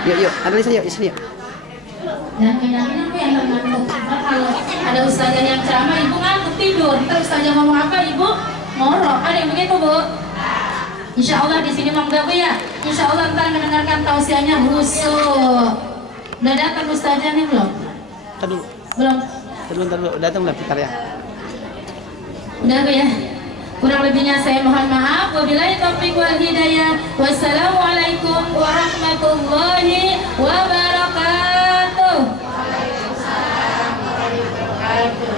Yuk, analisa yuk, di sini yuk. Yakin-yakin aku yang ngantuk. Kalau ada ustazah yang ceramah, ibu ngantuk tidur. Ntar ustazah ngomong apa, ibu ngorok. Ada yang begitu, Bu? Insya Allah di sini mangga, Bu ya. Insya Allah ntar mendengarkan tausiahnya khusyuk. Udah datang ustazah nih belum? Ntar dulu. Belum. Ntar dulu. Datang belum? Bentar ya. Udah, Bu ya. Kurang lebihnya saya mohon maaf. Wabillahi taufiq wal hidayah. Wassalamualaikum warahmatullahi wabarakatuh. Waalaikumsalam warahmatullahi wabarakatuh.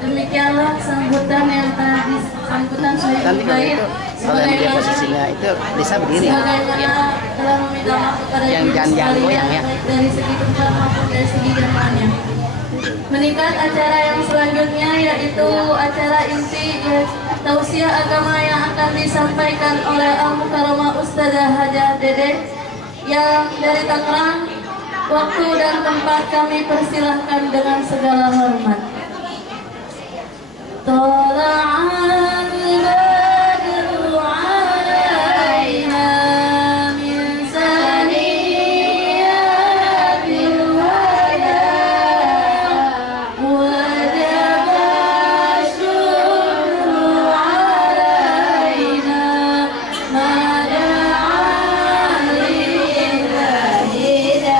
Demikianlah sambutan yang tadi sambutan saya baik. Kalau yang dia posisinya itu bisa berdiri. Sebagaimana telah meminta maaf kepada yang ibu jangan goyang ya. baik dari segi tempat maupun dari segi jamaahnya. Meningkat acara yang selanjutnya yaitu acara inti tausiah agama yang akan disampaikan oleh Al-Mukarramah Ustazah Hajah Dede yang dari Tangerang. Waktu dan tempat kami persilahkan dengan segala hormat. Tola'al badru alaina min saniyatil wada wajaba syukru alaina mada'a lillahi da.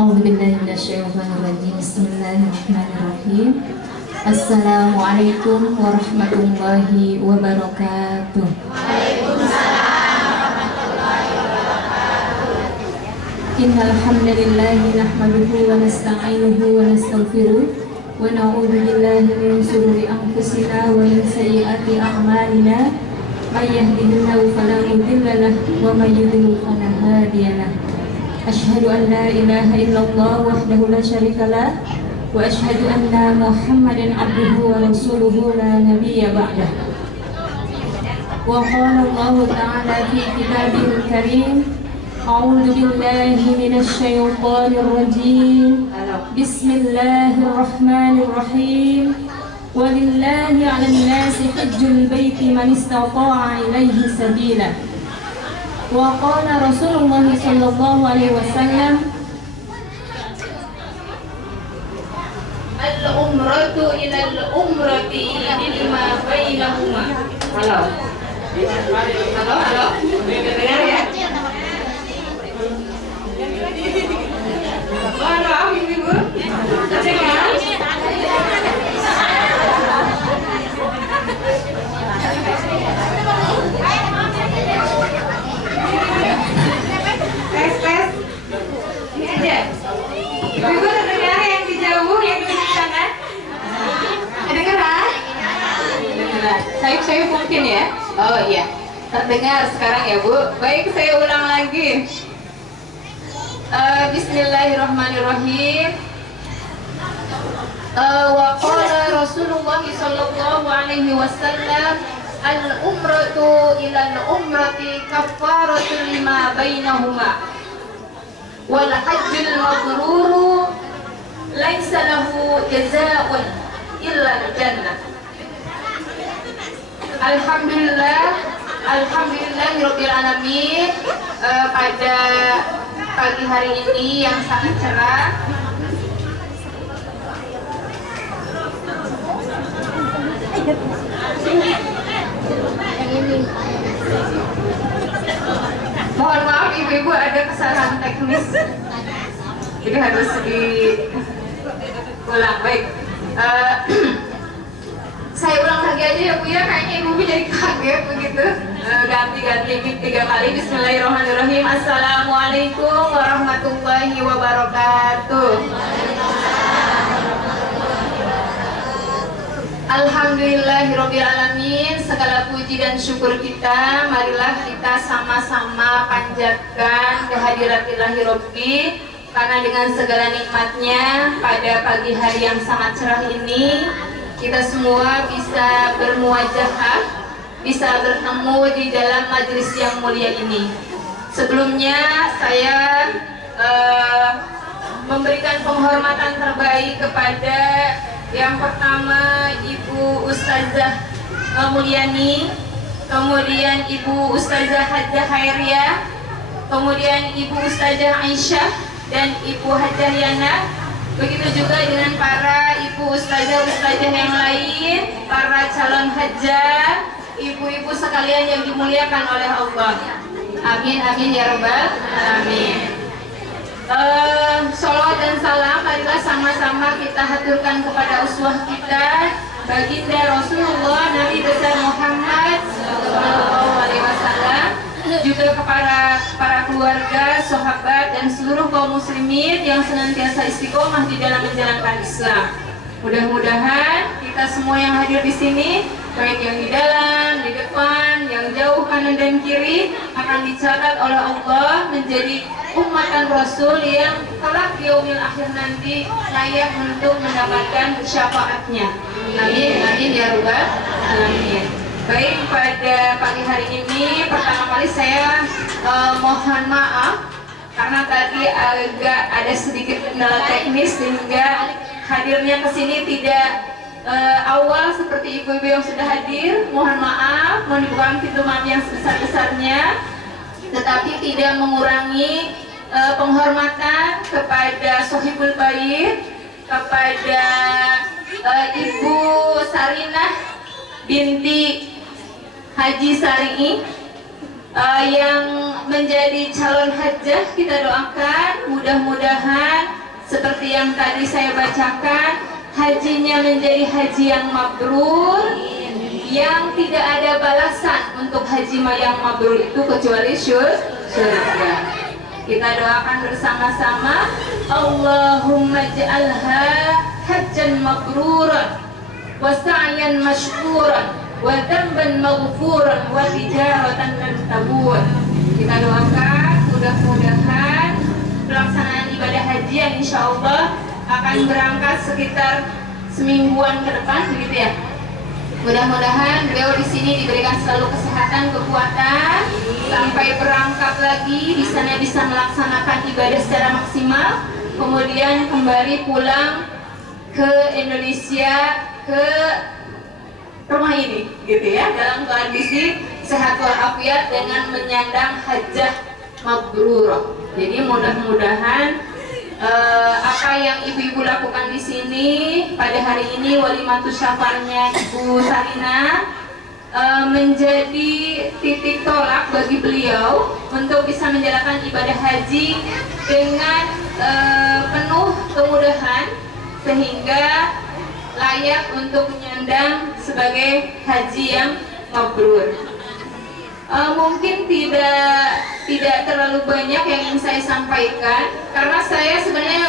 A'udzubillahiminasyaitonirrajim. Bismillahirrahmanirrahim. Assalamualaikum warahmatullahi wabarakatuh. Innal hamdalillahi nahmaduhu wa nasta'inuhu wa nastaghfiruh wa na'udzu billahi min shururi anfusina wa min sayyiati a'malina. May yahdihillahu fala mudilla lahu wa may yudlil fala hadiya lahu. Asyhadu an la ilaha illallah wahdahu la syarika lah wa asyhadu anna Muhammadan abduhu wa rasuluhu la nabiyya ba'dah. Wa qala Allah ta'ala fi kitabihil karim, a'udzu billahi minasy syaithanir rajim. Bismillahirrahmanirrahim. Walillahi 'alan nasi hajjul baiti man istata'a ilaihi sabila. Wa qala Rasulullah sallallahu alaihi wasallam, al-umratu ila al-umrati lima bainahuma. Halo. Dengar ya? Maaf Ibu. Dengar? Tes. Ini aja. Ibu dengar yang di jauh, yang di sana? Dengar? Dengar. Sayup mungkin ya? Oh iya. Terdengar sekarang ya Bu. Baik, saya ulang lagi. Bismillahirrahmanirrahim. Wa qala Rasulullah sallallahu alaihi wasallam, al-umratu ila al-umrati kafaratul lima bainahuma wal hajjul mabruru laisa lahu jazaa'un illa al-jannah. Alhamdulillahirabbil alamin. Pada pagi hari ini yang sangat cerah, mohon maaf ibu-ibu ada kesalahan teknis, jadi harus diulang. Baik, saya ulang lagi aja ya Bu ya, kayaknya ibu jadi kaget begitu. Ganti-ganti 3 kali. Bismillahirrahmanirrahim. Assalamualaikum warahmatullahi wabarakatuh. Alhamdulillahirrabbilalamin. Segala puji dan syukur kita, marilah kita sama-sama panjatkan kehadirat Ilahi Robbi, karena dengan segala nikmatnya pada pagi hari yang sangat cerah ini kita semua bisa bermuajahah, bisa bertemu di dalam majelis yang mulia ini. Sebelumnya saya memberikan penghormatan terbaik kepada yang pertama Ibu Ustazah Mulyani, kemudian Ibu Ustazah Hajjah Khairiyah, kemudian Ibu Ustazah Aisyah dan Ibu Hajjah Yana. Begitu juga dengan para Ibu Ustazah yang lain, para calon hajjah, ibu-ibu sekalian yang dimuliakan oleh Allah. Amin amin ya rabbal alamin. Sholawat dan salam marilah sama-sama kita haturkan kepada uswah kita, baginda Rasulullah Nabi besar Muhammad Sallallahu Alaihi Wasallam, juga kepada para keluarga, sahabat dan seluruh kaum muslimin yang senantiasa istiqomah di dalam menjalankan Islam. Mudah-mudahan kita semua yang hadir di sini, baik yang di dalam, di depan, yang jauh kanan dan kiri, akan dicatat oleh Allah menjadi ummatan Rasul yang kelak di yaumil akhir nanti layak untuk mendapatkan syafaatnya. Amin amin ya rabbal alamin. Baik, pada pagi hari ini pertama kali saya mohon maaf karena tadi agak ada sedikit kendala teknis sehingga hadirnya ke sini tidak awal seperti ibu-ibu yang sudah hadir. Mohon maaf, mohon dibukakan pintu maaf yang sebesar-besarnya, tetapi tidak mengurangi penghormatan kepada Sohibul Bait, kepada Ibu Sarinah binti Haji Sari'i yang menjadi calon hajjah. Kita doakan mudah-mudahan seperti yang tadi saya bacakan, hajinya menjadi haji yang mabrur, yang tidak ada balasan untuk haji yang mabrur itu kecuali surga. Kita doakan bersama-sama, Allahumma ja'alha hajjan mabruran wa sa'yan mashkuran wa dhanban maghfuran wa tijaratan lan tabur. Kita doakan mudah-mudahan pelaksanaan ibadah haji yang insya Allah akan berangkat sekitar semingguan ke depan, begitu ya. Mudah-mudahan beliau di sini diberikan selalu kesehatan, kekuatan sampai berangkat lagi di sana bisa melaksanakan ibadah secara maksimal, kemudian kembali pulang ke Indonesia, ke rumah ini, gitu ya, dalam kondisi sehat walafiat dengan menyandang hajjah mabrurah. Jadi mudah-mudahan apa yang ibu-ibu lakukan di sini pada hari ini, walimatus syafarnya Ibu Sarina, menjadi titik tolak bagi beliau untuk bisa menjalankan ibadah haji dengan penuh kemudahan sehingga layak untuk menyandang sebagai haji yang mabrur. Mungkin tidak terlalu banyak yang ingin saya sampaikan karena saya sebenarnya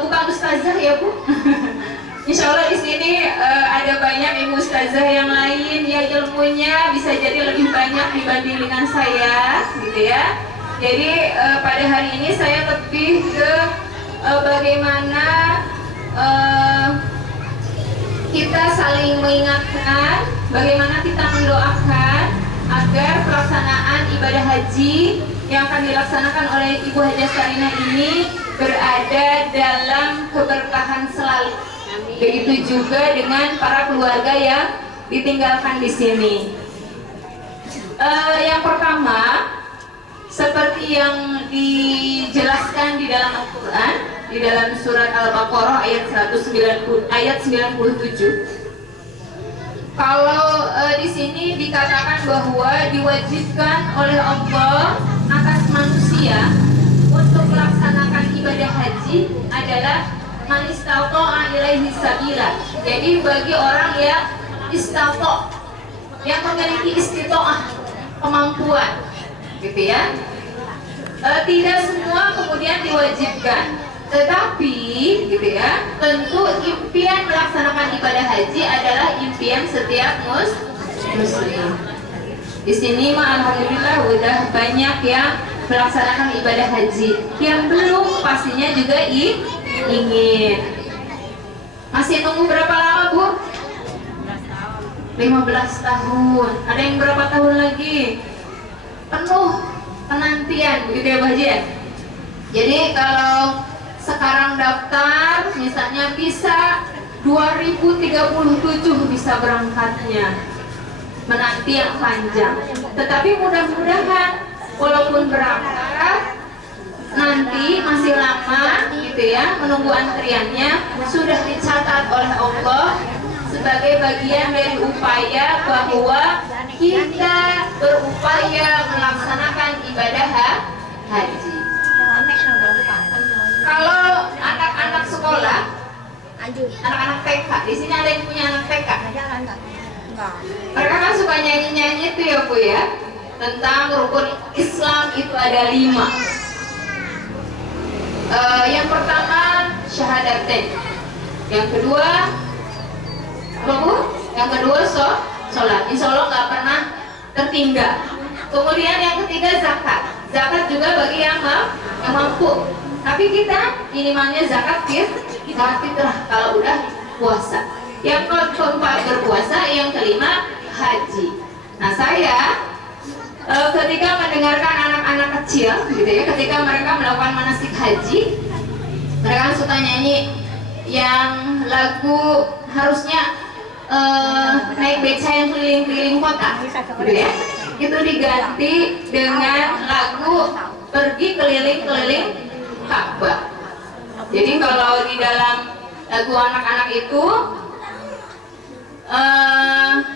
bukan ustazah ya Bu. Insya Allah di sini ada banyak ibu ustazah yang lain yang ilmunya bisa jadi lebih banyak dibanding dengan saya, gitu ya. Jadi pada hari ini saya lebih ke bagaimana kita saling mengingatkan, bagaimana kita mendoakan agar pelaksanaan ibadah haji yang akan dilaksanakan oleh Ibu Hajjah Sarinah ini berada dalam keberkahan selalu. Begitu juga dengan para keluarga yang ditinggalkan di sini. Yang pertama, seperti yang dijelaskan di dalam Al-Quran, di dalam surat Al-Baqarah ayat 97. Kalau di sini dikatakan bahwa diwajibkan oleh Allah atas manusia untuk melaksanakan ibadah haji adalah man istata'a ilaihi sabila. Jadi bagi orang yang istata', yang memiliki istita'ah, kemampuan, gitu ya. Tidak semua kemudian diwajibkan. Tetapi gitu ya, tentu impian melaksanakan ibadah haji adalah impian setiap muslim. Di sini mah alhamdulillah udah banyak yang melaksanakan ibadah haji. Yang belum pastinya juga ingin. Masih nunggu berapa lama, Bu? 15 tahun. Ada yang berapa tahun lagi? Penuh penantian, begitu ya, Bu Haji ya? Jadi kalau sekarang daftar misalnya bisa 2037 bisa berangkatnya, menanti yang panjang. Tetapi mudah-mudahan walaupun berangkat nanti masih lama gitu ya, menunggu antriannya sudah dicatat oleh Allah sebagai bagian dari upaya bahwa kita berupaya melaksanakan ibadah haji. Kalau anak-anak sekolah, anak-anak TK, di sini ada yang punya anak TK? Mereka kan suka nyanyi-nyanyi itu ya, Bu ya, tentang rukun Islam itu ada 5. Yang pertama syahadatain, yang kedua apa, Bu? Yang kedua sholat, insya Allah nggak pernah tertinggal. Kemudian yang ketiga zakat, zakat juga bagi yang mampu. Tapi kita minimalnya zakat fitrah kalau udah puasa. Yang keempat berpuasa, yang kelima haji. Nah saya ketika mendengarkan anak-anak kecil gitu ya, ketika mereka melakukan manasik haji, mereka suka nyanyi yang lagu harusnya naik beca yang keliling-keliling kota gitu ya, itu diganti dengan lagu pergi keliling-keliling Ka'bah. Jadi kalau di dalam lagu anak-anak itu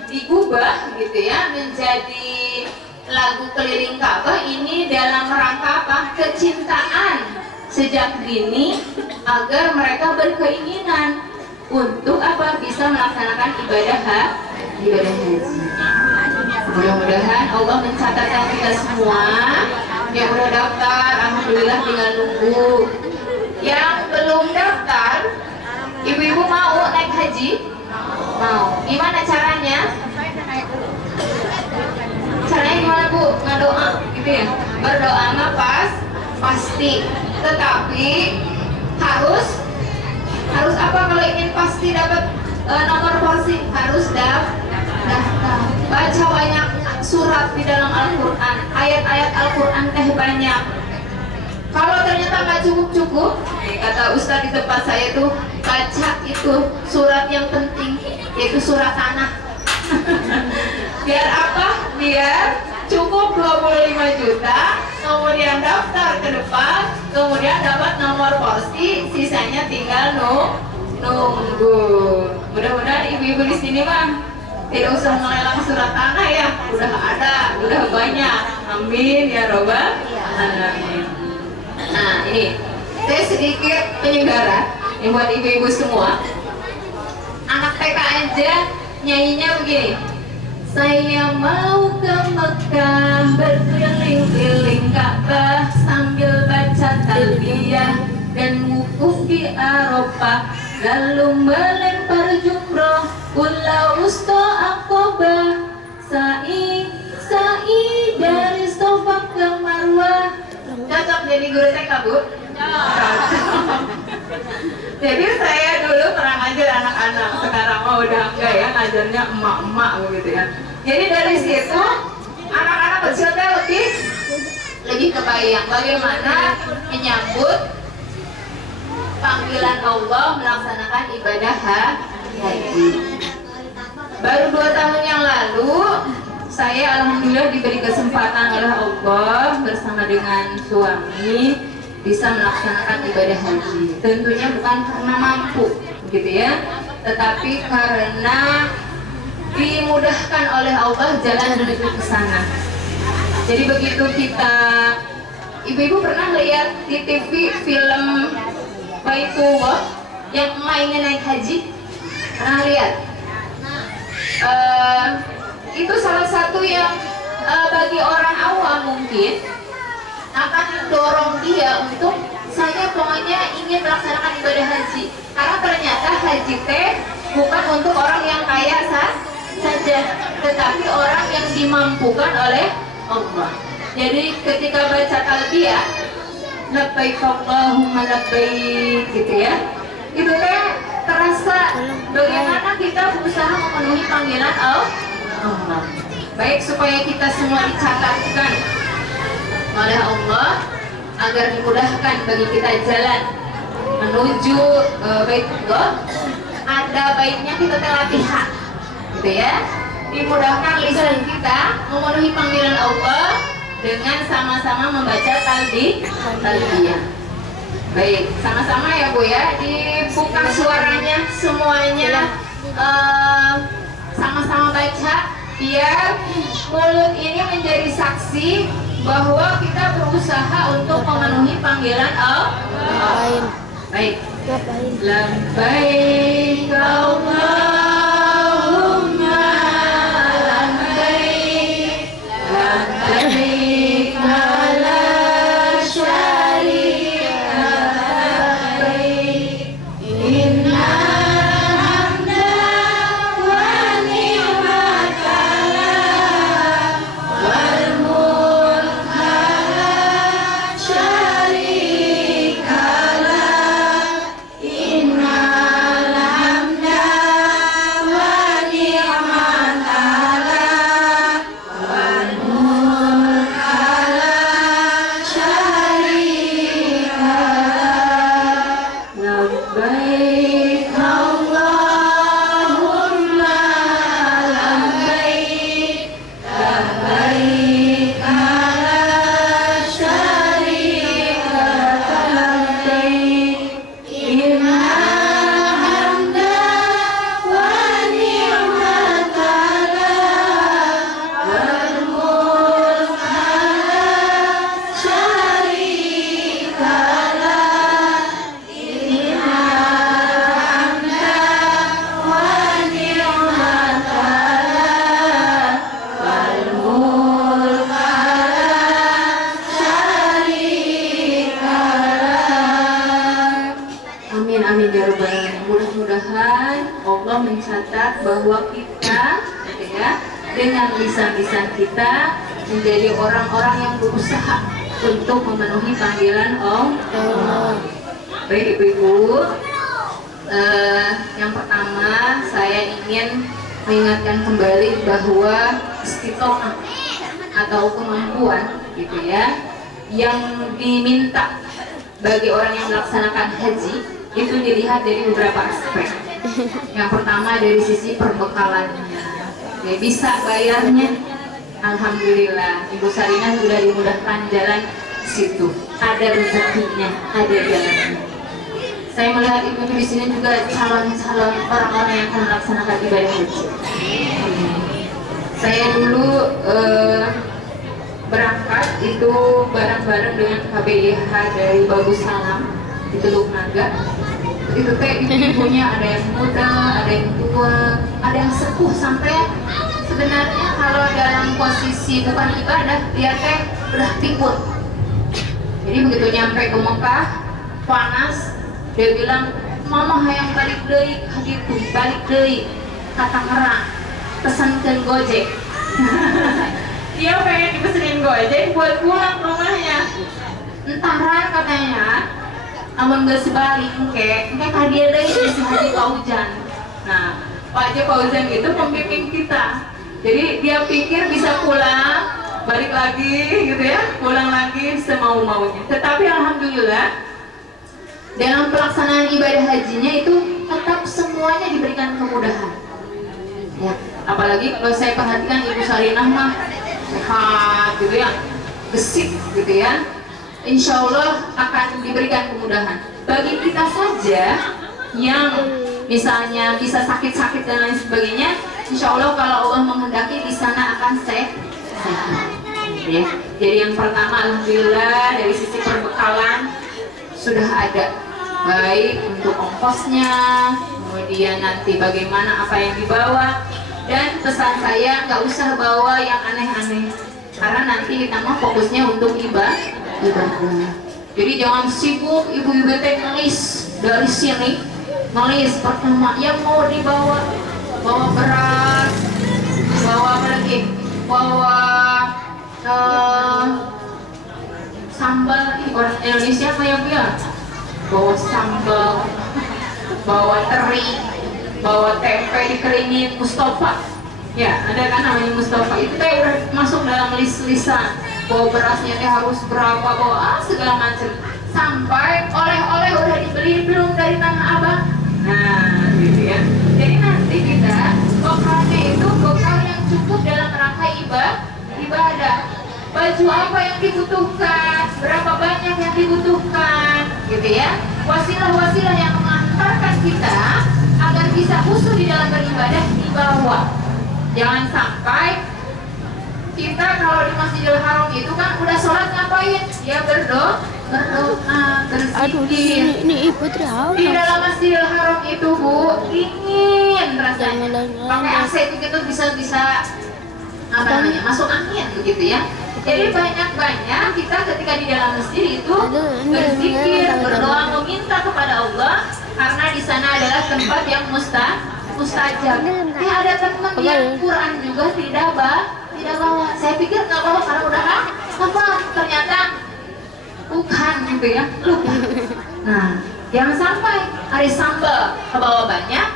digubah gitu ya menjadi lagu keliling Ka'bah, ini dalam rangka apa? Kecintaan sejak dini agar mereka berkeinginan untuk apa? Bisa melaksanakan ibadah haji. Mudah-mudahan Allah mencatatkan kita semua yang udah daftar, alhamdulillah tinggal nunggu. Yang belum daftar, ibu-ibu mau naik haji? Mau. Gimana caranya? Caranya gimana, Bu? Ngedoa gitu ya? Berdoa mah pasti. Tetapi harus apa kalau ingin pasti dapat nomor porsi? Harus daftar. Baca banyak surat di dalam Al-Quran, ayat-ayat Al-Quran teh banyak. Kalau ternyata nggak cukup, kata Ustadz di tempat saya tuh, baca itu surat yang penting, yaitu surat tanah. Biar apa? Biar cukup 25 juta, kemudian daftar ke depan, kemudian dapat nomor porsi, sisanya tinggal nunggu. Mudah-mudahan ibu-ibu di sini mah tidak usah melelang surat tanah ya, udah ada, udah banyak. Amin ya robbal alamin. Nah ini saya sedikit penyegaran yang buat ibu-ibu semua. Anak TK aja nyanyinya begini. Saya mau ke Mekah, berkeliling-keliling Ka'bah sambil baca talbiyah dan wukuf di Arafah, lalu melempar jumroh Ula Usto Aqobah, sa'i dari Sofa ke Marwah. Cocok jadi guru TK, Bu? Jadi saya dulu pernah ngajar anak-anak, sekarang mah udah enggak ya, ngajarnya emak-emak begitu ya. Jadi dari situ anak-anak kecil lebih kebayang bagaimana menyambut panggilan Allah melaksanakan ibadah haji. Baru 2 tahun yang lalu saya alhamdulillah diberi kesempatan oleh Allah bersama dengan suami bisa melaksanakan ibadah haji. Tentunya bukan karena mampu gitu ya, tetapi karena dimudahkan oleh Allah jalan menuju ke sana. Jadi begitu kita, ibu-ibu pernah lihat di TV film Baitullah yang mainnya naik haji? Pernah lihat? Itu salah satu yang bagi orang awam mungkin akan mendorong dia untuk saya pokoknya ingin melaksanakan ibadah haji. Karena ternyata haji teh bukan untuk orang yang kaya saja, tetapi orang yang dimampukan oleh Allah. Jadi ketika baca talbiyah, labbaik Allahumma labbaik gitu ya, itu teh terasa bagaimana kita berusaha memenuhi panggilan Allah. Baik supaya kita semua dicatatkan oleh Allah agar dimudahkan bagi kita jalan menuju Baitullah. Ada baiknya kita latihan gitu ya, dimudahkan lisan kita memenuhi panggilan Allah dengan sama-sama membaca talbiyah. Baik, sama-sama ya Bu ya, dibuka suaranya semuanya, sama-sama baca biar mulut ini menjadi saksi bahwa kita berusaha untuk memenuhi panggilan Allah. Baik. Labbaik Allahumma labbaik, labbaik la syarika labbaik, innal hamda wa ni'mata lak wal mulka la syarika lak, innal hamda wa ni'mata lak wal mulka la syarika lak. Labbaik Allahumma labbaik, labbaik la syarika labbaik, innal hamda wa ni'mata lak wal mulka la syarika lak, innal hamda wa ni'mata lak wal mulka la syarika lak. Amin amin ya rabbal alamin. Mudah-mudahan Allah mencatat bahwa kita gitu ya, dengan lisan-lisan kita menjadi orang-orang yang berusaha untuk memenuhi panggilan Allah. Baik ibu-ibu, yang pertama saya ingin mengingatkan kembali bahwa istiqomah atau kemampuan gitu ya, yang diminta bagi orang yang melaksanakan haji itu dilihat dari beberapa aspek. Yang pertama dari sisi perbekalannya, ya bisa bayarnya, alhamdulillah Ibu Sarina sudah dimudahkan jalan situ, ada rezekinya, ada jalannya. Saya melihat ibu di sini juga calon-calon orang-orang yang akan melaksanakan ibadah haji. Saya dulu berangkat itu bareng-bareng dengan KBIH dari Bagus Salam di Teluk Naga. Itu teh ibu-ibunya ada yang muda, ada yang tua, ada yang sepuh, sampai sebenarnya kalau dalam posisi bukan ibadah dia teh udah pikun. Jadi begitu nyampe ke Mekah panas, dia bilang, mama hayang balik deui gitu, balik deui ka Tangerang, pesankan Gojek. Dia pengen dipesenin Gojek buat pulang ke rumahnya. Entaran katanya, amun geus balik engke ka dia deui si Haji Fauzan. Nah, Pak Haji Fauzan itu pembimbing kita. Jadi dia pikir bisa pulang, balik lagi gitu ya, pulang lagi semau-maunya. Tetapi alhamdulillah dalam pelaksanaan ibadah hajinya itu tetap semuanya diberikan kemudahan. Ya, apalagi kalau saya perhatikan Ibu Sarinah mah sehat gitu ya, gesit gitu ya. Insya Allah akan diberikan kemudahan. Bagi kita saja yang misalnya bisa sakit-sakit dan lain sebagainya, insya Allah kalau Allah menghendaki di sana akan sehat. Ya. Jadi yang pertama alhamdulillah dari sisi perbekalan sudah ada, baik untuk ongkosnya, kemudian nanti bagaimana apa yang dibawa, dan pesan saya nggak usah bawa yang aneh-aneh karena nanti kita mah fokusnya untuk ibadah. Jadi jangan sibuk ibu-ibu teh ngelis dari sini, ngelis pertama yang mau dibawa, bawa beras, bawa apa lagi, bawa sambal. Orang Indonesia kayak dia bawa sambal, bawa teri, bawa tempe dikeringin Mustafa. Ya, ada kan namanya Mustafa. Itu kayak udah masuk dalam list-listan. Bawa berasnya teh harus berapa, bawa segala macam. Sampai oleh-oleh udah dibeli belum dari Tanah Abang. Nah, gitu ya. Jadi nanti kita bekalnya itu bekal yang cukup dalam rangka ibadah. Baju apa yang dibutuhkan, berapa banyak yang dibutuhkan, gitu ya. Wasilah-wasilah yang mengantarkan kita agar bisa khusyuk di dalam beribadah dibawa. Jangan sampai kita kalau di Masjidil Haram itu kan udah sholat ngapain? Ya berdoa, berzikir. Ini ibu tahu. Di dalam Masjidil Haram itu Bu, dingin rasanya. Pakai AC itu kita bisa apa namanya, masuk angin begitu ya. Jadi banyak-banyak kita ketika di dalam masjid itu berzikir, berdoa, meminta kepada Allah, karena di sana adalah tempat yang mustajab. Ada teman yang Quran juga tidak bawa. Saya pikir nggak bawa karena udah hafal, ternyata bukan gitu ya, lupa. Nah, jangan sampai hari sambal kebawa banyak,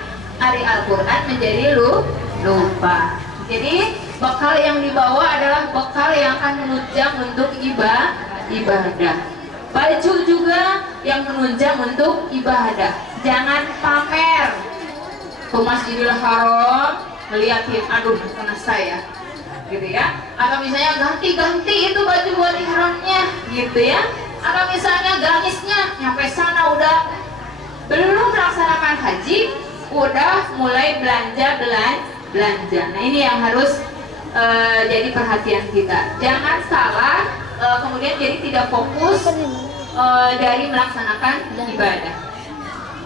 hari Al-Quran menjadi lupa. Jadi bekal yang dibawa adalah bekal yang akan menunjang untuk ibadah. Baju juga yang menunjang untuk ibadah. Jangan pamer ke Masjidil Haram ngeliatin, aduh kena saya, gitu ya. Atau misalnya ganti-ganti itu baju buat ihramnya, gitu ya. Atau misalnya gamisnya nyampe sana udah belum melaksanakan haji, udah mulai belanja. Nah ini yang harus jadi perhatian kita. Jangan salah, kemudian jadi tidak fokus dari melaksanakan ibadah.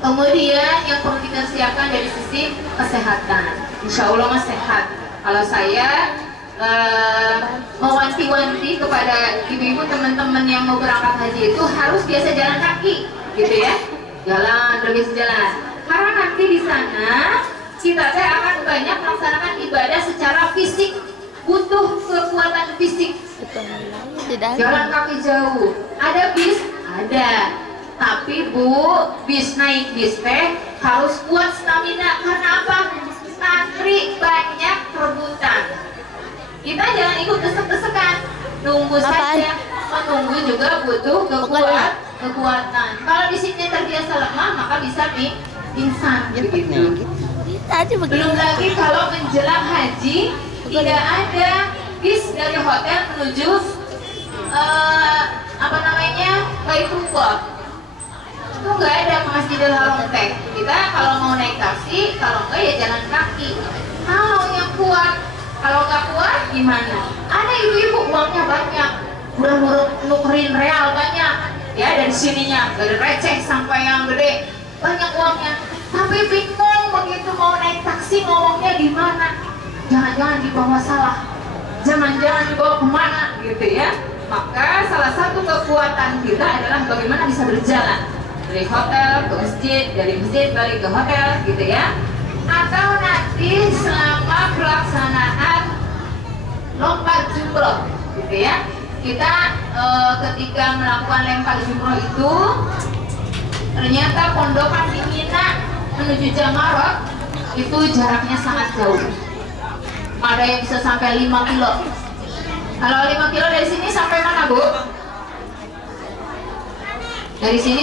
Kemudian yang perlu kita siapkan dari sisi kesehatan. Insya Allah mas sehat. Kalau saya mewanti-wanti kepada ibu-ibu teman-teman yang mau berangkat haji itu harus biasa jalan kaki, gitu ya. Terbiasa jalan. Karena nanti di sana kita akan banyak melaksanakan ibadah secara fisik, butuh kekuatan fisik. Jalan kaki jauh. Ada bis? Ada. Tapi Bu, naik bis teh harus kuat stamina. Karena apa? Antri banyak rebutan. Kita jangan ikut desek-desekan. Nunggu saja. Menunggu juga butuh kekuatan. Kalau di sini terbiasa lemah, maka bisa pingsan begitu. Belum lagi kalau menjelang haji tidak ada bis dari hotel menuju Baitullah. Itu nggak ada ke Masjidil Haram teh. Kita kalau mau naik taksi, kalau enggak ya jalan kaki. Kalau yang kuat, kalau nggak kuat gimana? Ada ibu-ibu uangnya banyak, udah nukerin real banyak, ya dari sininya dari receh sampai yang gede banyak uangnya. Tapi bingung begitu mau naik taksi ngomongnya gimana? Jangan-jangan dibawa salah, jangan-jangan dibawa kemana gitu ya. Maka salah satu kekuatan kita adalah bagaimana bisa berjalan dari hotel ke masjid, dari masjid balik ke hotel gitu ya. Atau nanti selama pelaksanaan lompat jumroh gitu ya, kita ketika melakukan lempar jumroh itu ternyata pondokan di Mina menuju Jamarot itu jaraknya sangat jauh. Ada yang bisa sampai 5 kilo. Kalau 5 kilo dari sini sampai mana Bu? Dari sini